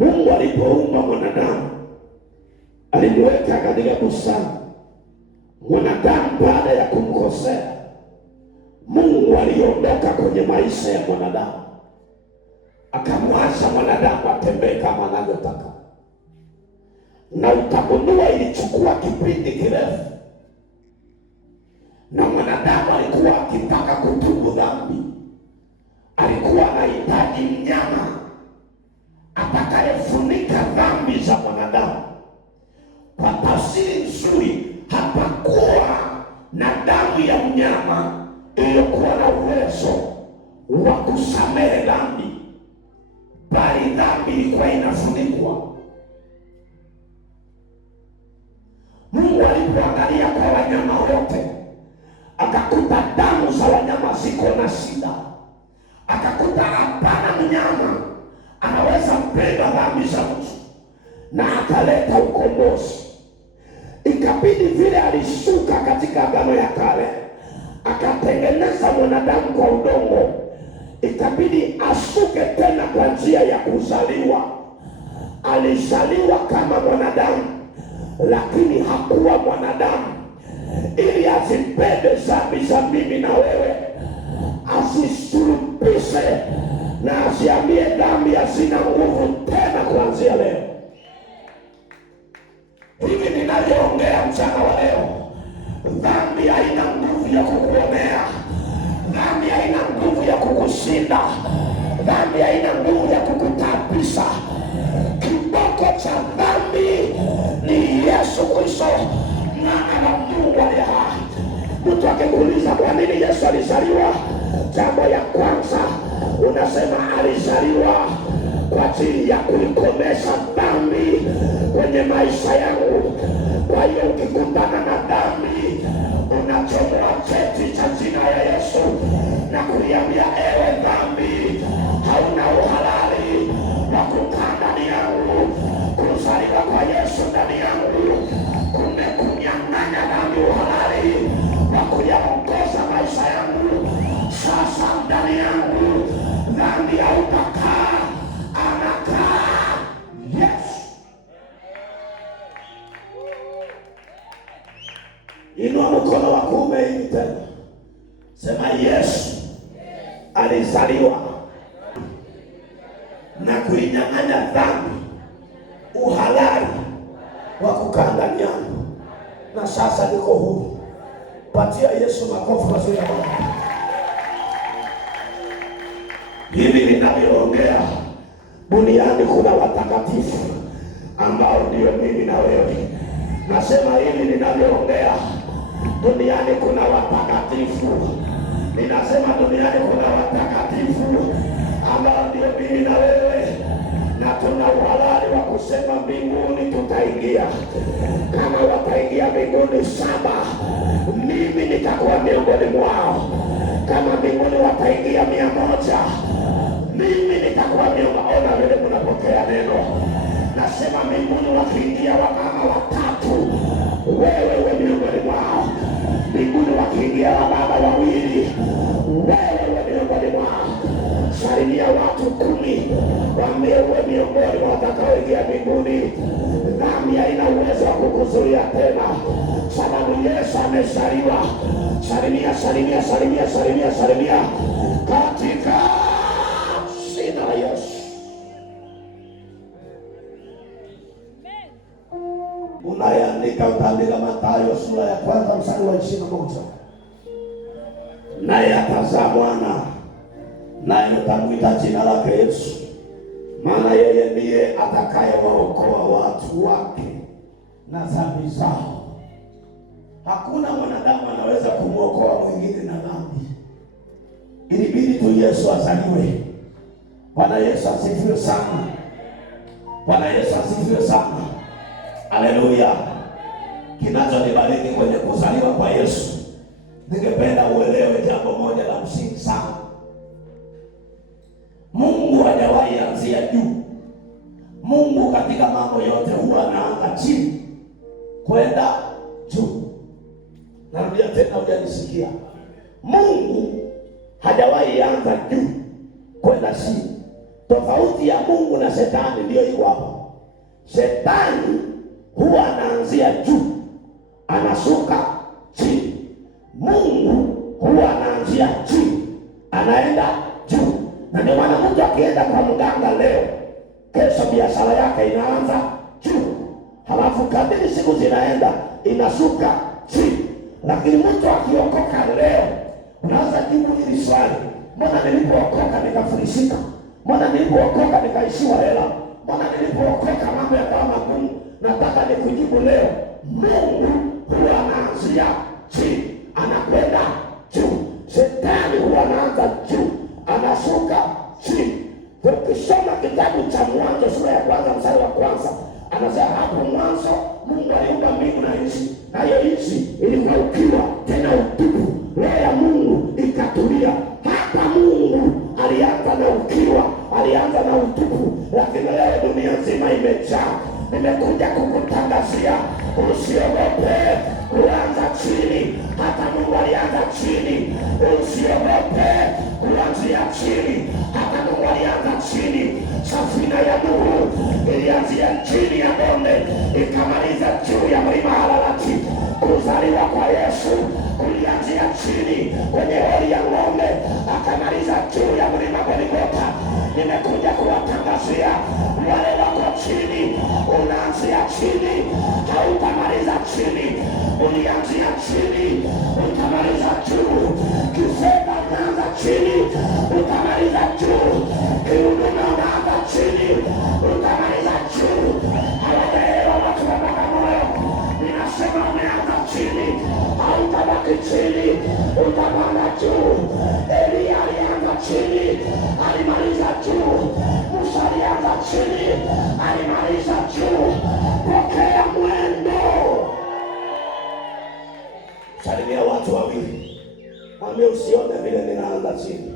Mungu alipoumba mwanadamu alimweka katika bustani. Mwanadamu baada ya kumkosea Mungu aliondoka kwenye maisha ya mwanadamu, akamwacha mwanadamu atembee kama anavyotaka. Na utagundua ilichukua kipindi kirefu, na mwanadamu alikuwa akitaka kutubu dhambi, alikuwa anahitaji mnyama atakayefunika dhambi za mwanadamu. Kwa tafsiri nzuri, hapakuwa na damu ya mnyama iliyokuwa na uwezo wa kusamehe dhambi, bali dhambi ilikuwa inafunikwa. Mungu alipoangalia kwa wanyama wote, akakuta damu za wanyama ziko na shida, akakuta hapana mnyama anaweza mpenda dhambi za mtu, na akaleta ukombozi. Ikabidi vile alishuka katika Agano ya Kale akatengeneza mwanadamu kwa udongo, ikabidi ashuke tena kwa njia ya kuzaliwa. Alizaliwa kama mwanadamu, lakini hakuwa mwanadamu, ili azipende dhambi za mimi na wewe, asisulubishe na asiambie dhambi hazina nguvu tena kuanzia leo. Hivi ninavyoongea mchana wa leo, dhambi haina nguvu ya kukuonea, dhambi haina nguvu ya kukushinda, dhambi haina nguvu ya kukutapisha. Kiboko cha dhambi ni Yesu Kristo, mwana wa Mungu aliye hai. Mtu akikuuliza kwa nini Yesu alizaliwa, jambo ya kwanza unasema alizaliwa kwa ajili ya kuikomesha dhambi kwenye maisha yangu. Kwa hiyo ukikutana na dhambi, unachomoa cheti cha jina ya Yesu na kuliambia, ewe dhambi, hauna uhalali wa kukaa ndani yangu. Kuzaliwa kwa Yesu ndani yangu kumekunyang'anya dhambi uhalali wa kuyaongoza maisha yangu. Sasa ndani yangu dhambi hautakaa, anakaa Yesu. Inua mkono wa kuume hivi tena, sema Yesu alizaliwa na kuinyang'anya dhambi uhalali wa kukaa ndani yangu, na sasa niko huru. Patia Yesu makofi mazuri ya Bwana. Hivi ninavyoongea, duniani kuna watakatifu ambao ndio mimi na wewe. Nasema hivi ninavyoongea, duniani kuna watakatifu. Ninasema duniani kuna watakatifu ambao ndio mimi na wewe, na tuna uhalali wa kusema mbinguni tutaingia. Kama wataingia mbinguni 7, mimi nitakuwa miongoni mwao. Kama mbinguni wataingia 100, mimi nitakuwa miongoni. Ona vile mnapokea neno. Nasema mbinguni wakiingia wamama 3, wewe miongoni mwao. Mbinguni wakiingia wababa 2, wewe miongoni mwao. Salimia watu 10, waambie wewe miongoni mwa watakaoingia mbinguni. Dhambi haina uwezo wa kukuzuia tena, sababu Yesu amezaliwa. Salimia, salimia, salimia, salimia, salimia katika jina la Yesu. Unayeandika utaandika Mathayo sura ya 1 mstari wa 21. Naye atazaa mwana, naye mtamwita jina lake Yesu, maana yeye ndiye atakayewaokoa watu wake na dhambi zao. Hakuna mwanadamu anaweza kumwokoa mwingine na dhambi. Ilibidi tu Yesu azaliwe. Bwana Yesu asifiwe sana. Bwana Yesu asifiwe sana. Haleluya. Kinachonibariki kwenye kuzaliwa kwa Yesu, ningependa uelewe jambo moja la msingi sana. Mungu hajawahi anzia juu. Mungu katika mambo yote huwa anaanza chini kwenda juu. Narudia tena, hujanisikia? Mungu hajawahi anza juu kwenda chini, Tofauti ya Mungu na shetani ndio iko hapo. Shetani huwa anaanzia juu, anashuka chini. Mungu huwa anaanzia chini, anaenda juu. Na ndio maana mtu akienda kwa mganga leo, kesho biashara yake inaanza juu, halafu kadiri siku zinaenda inashuka chini. Lakini mtu akiokoka leo, unaanza jibu hili swali: mbona nilipookoka nikafilisika? Mbona nilipookoka nikaishiwa hela? Mbona nilipookoka mambo yakawa magumu? Nataka nikujibu leo, Mungu huwa anaanzia chini, anakwenda juu. Shetani huwa anaanza juu, anashuka chini. Ukisoma kitabu cha Mwanzo sura ya 1 mstari wa 1, anasema hapo mwanzo Mungu aliumba mbingu na nchi, nayo nchi ilikuwa ukiwa tena utupu, roho ya Mungu ikatulia. Hapa Mungu alianza na ukiwa, alianza na utupu, lakini leo dunia nzima imejaa. Nimekuja kukutangazia usiogope kuanza chini. Hata Mungu alianza chini. Usiogope kuanzia chini. Hata Mungu alianza chini. Safina ya Nuhu ilianzia chini ya bonde, ikamaliza juu ya mlima Hararati. Kuzaliwa kwa Yesu kulianzia chini kwenye hori ya ng'ombe, akamaliza juu ya mlima Golgotha. Nimekuja kuwatangazia wale wako chini, unaanzia chini, hautamaliza chini. Ulianzia chini, utamaliza juu. Kifedha unaanza chini, utamaliza juu. Kihuduma unaanza chini, utamaliza juu. Hawajaelewa watu wa Bagamoyo. Ninasema umeanza chini, hautabaki chini, utapanda juu. Elia alianza chini, alimaliza juu. Musa alianza chini, alimaliza juu. Pokea mwendo. Salimia watu wawili, mwambie usione vile ninaanza chini.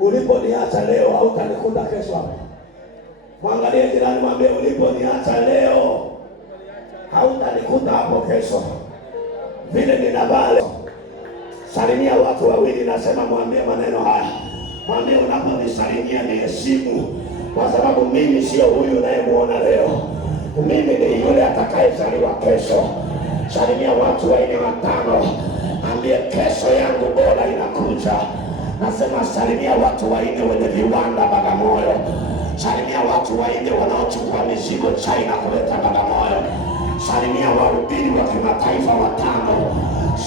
Uliponiacha leo hautanikuta kesho hapo. Mwangalie jirani, mwambie uliponiacha leo hautanikuta hapo kesho. Vile ninavale. Salimia watu wawili, nasema mwambie maneno haya. Mwambie unaponisalimia ni heshimu, kwa sababu mimi sio huyu unayemuona leo. Mimi ni yule atakayezaliwa kesho. Salimia watu wanne watano, ambie kesho yangu bora inakuja. Nasema salimia watu wanne wenye viwanda Bagamoyo. Salimia watu wanne wanaochukua mizigo China kuleta Bagamoyo. Salimia wahubiri wa kimataifa 5.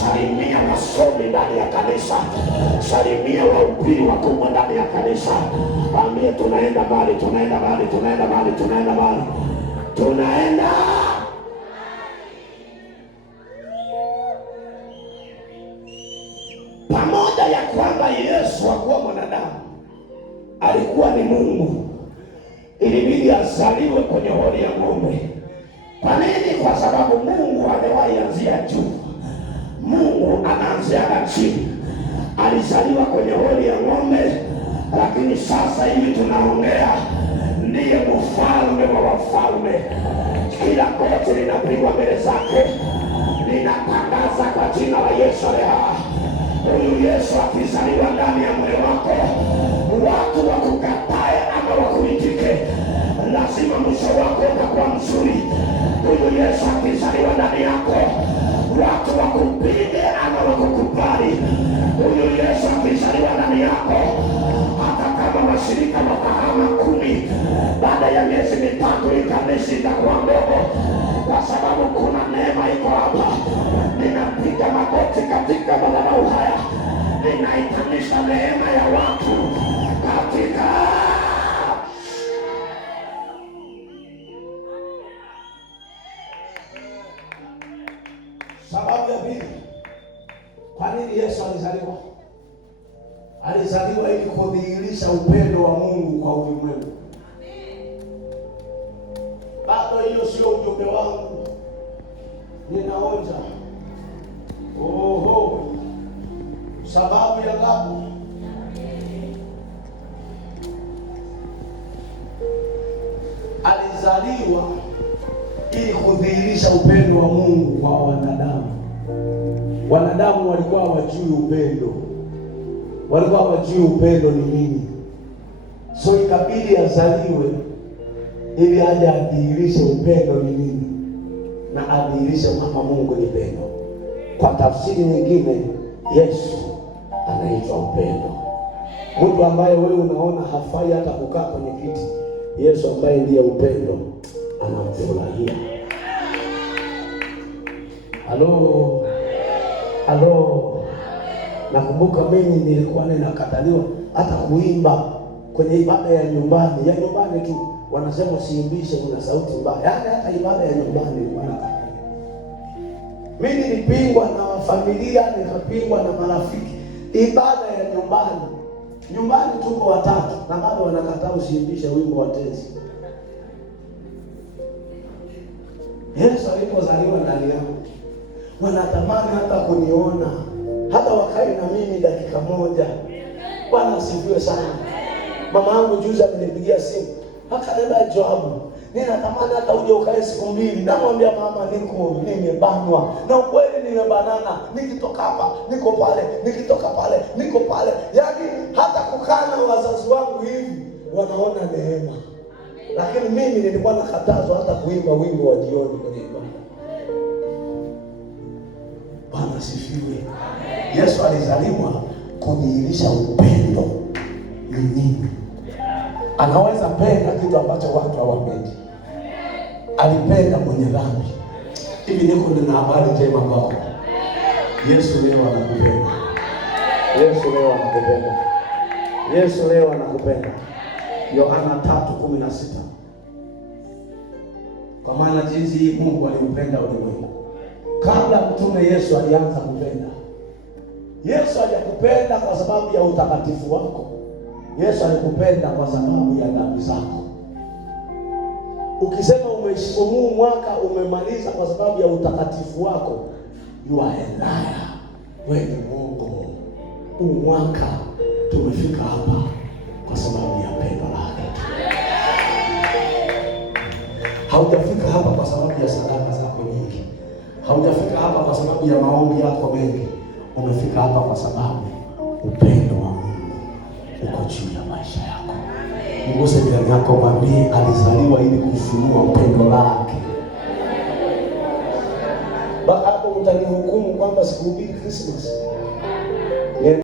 Salimia wasomi ndani ya kanisa. Salimia wahubiri wakubwa ndani ya kanisa. Ambie tunaenda mbali, tunaenda mbali, tunaenda mbali, tunaenda mbali, tunaenda. Pamoja ya kwamba Yesu hakuwa mwanadamu, alikuwa ni Mungu, ilibidi azaliwe kwenye hori ya ng'ombe. Kwa nini? Kwa sababu Mungu amewahi anzia juu, Mungu anaanzia chini. Alizaliwa kwenye hori ya ng'ombe, lakini sasa hivi tunaongea ndiye mfalme wa wafalme. Kila goti linapigwa mbele zake. Ninatangaza kwa jina la Yesu leo, huyu Yesu akizaliwa ndani ya moyo wako, watu wakukatae ama wakuitike, lazima mwisho wako utakuwa mzuri. Huyu Yesu akizaliwa ndani yako, watu wakupige ama wakukubali. Huyu Yesu akizaliwa ndani yako, hata kama mashirika watahama 10, baada ya miezi 3 ikanisa itakuwa ndogo, kwa sababu kuna neema iko hapa. Ninapiga magoti katika madhabahu haya, ninaitanisha neema ya watu katika sababu ya pili. Kwa nini Yesu alizaliwa? Alizaliwa ili kudhihirisha upendo wa Mungu kwa ulimwengu. Bado hiyo sio ujumbe wangu. Ninaonja. Sababu ya ngapi? Alizaliwa ili kudhihirisha upendo wa Mungu kwa wanadamu. Wanadamu walikuwa hawajui upendo. Walikuwa hawajui upendo ni nini. So ikabidi azaliwe ili aje adhihirishe upendo ni nini, na adhihirishe mama Mungu ni pendo. Kwa tafsiri nyingine, Yesu anaitwa upendo. Mtu ambaye wewe unaona hafai hata kukaa kwenye kiti, Yesu ambaye ndiye upendo anamfurahia. Halo. Nakumbuka mimi nilikuwa ninakataliwa hata kuimba kwenye ibada ya nyumbani tu. Wanasema usiimbishe, una sauti mbaya. Yaani hata ibada ya nyumbani nilikuwa nakataliwa. Mimi nilipingwa na familia, nikapingwa na marafiki. Ibada ya nyumbani tuko watatu na bado wanakataa usiimbishe wimbo wa tenzi. Yesu alipozaliwa ndani yangu, wanatamani hata kuniona, hata wakae na mimi dakika moja. Bwana asifiwe sana. Mama yangu juzi amenipigia simu, akaniambia Joabu, ninatamani hata uje ukae siku mbili. Namwambia mama, nimebanwa. Na ukweli nimebanana. Nikitoka hapa niko pale, nikitoka pale niko pale. Yaani hata kukaa na wazazi wangu hivi wanaona neema. Lakini mimi nilikuwa nakatazwa hata kuimba wimbo wa jioni kwenye ibada. Bwana asifiwe. Yesu alizaliwa kudhihirisha upendo ni nini. Anaweza penda kitu ambacho watu hawapendi. Alipenda mwenye dhambi. Hivi niko na habari njema kwako. Yesu leo anakupenda. Yesu leo anakupenda. Yohana 3:16. Kwa maana jinsi Mungu alimpenda ulimwengu. Kabla mtume Yesu alianza kupenda. Yesu hajakupenda kwa sababu ya utakatifu wako. Yesu alikupenda kwa sababu ya dhambi zako. Ukisema umeheshimu mwaka umemaliza kwa sababu ya utakatifu wako, you are a liar. Wewe ni Mungu. Mwaka tumefika hapa kwa sababu ya pendo lake. Haujafika hapa kwa sababu ya sadaka zako nyingi. Haujafika hapa kwa sababu ya maombi yako mengi. Umefika hapa kwa sababu upendo wa Mungu uko juu ya maisha yako. Mguse jirani yako, mwambie alizaliwa ili kufunua upendo lake. Baada hapo utanihukumu kwamba sikuhubiri Christmas.